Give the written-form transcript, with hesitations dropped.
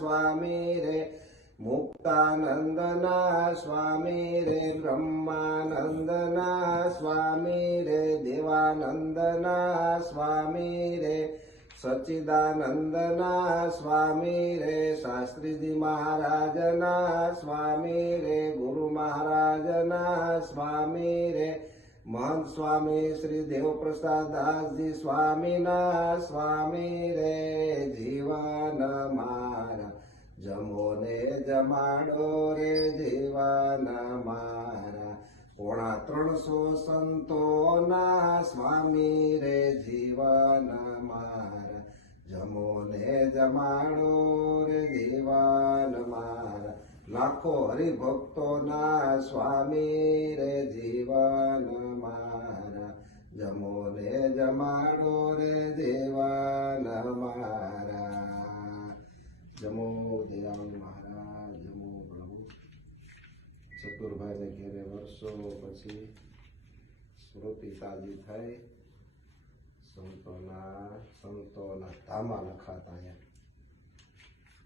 स्वामी रे मुक्तानंदना स्वामी रे ब्रह्मानंदना स्वामी रे देवानंदना स्वामी रे सच्चिदानंदना स्वामी रे शास्त्री जी महाराजना स्वामी रे गुरु महाराजना स्वामी रे महंत स्वामी श्री देवप्रसाद दास जी स्वामी ना स्वामी रे जीवन मारा जमो ने जमाडो रे जीवन मारा 350 संतो ना स्वामी रे जीवन मारा जमो ने जमाडो रे जीवन मारा लाखो हरिभक्तो ना स्वामी रे जीवन मारा जमो ने जमाडो रे जीवन मारा जमो दयाल महाराज जमो प्रभु चतुरभाई ने घेरे वर्षो पछी स्मृति ताजी थाय संतोना धामा लखाता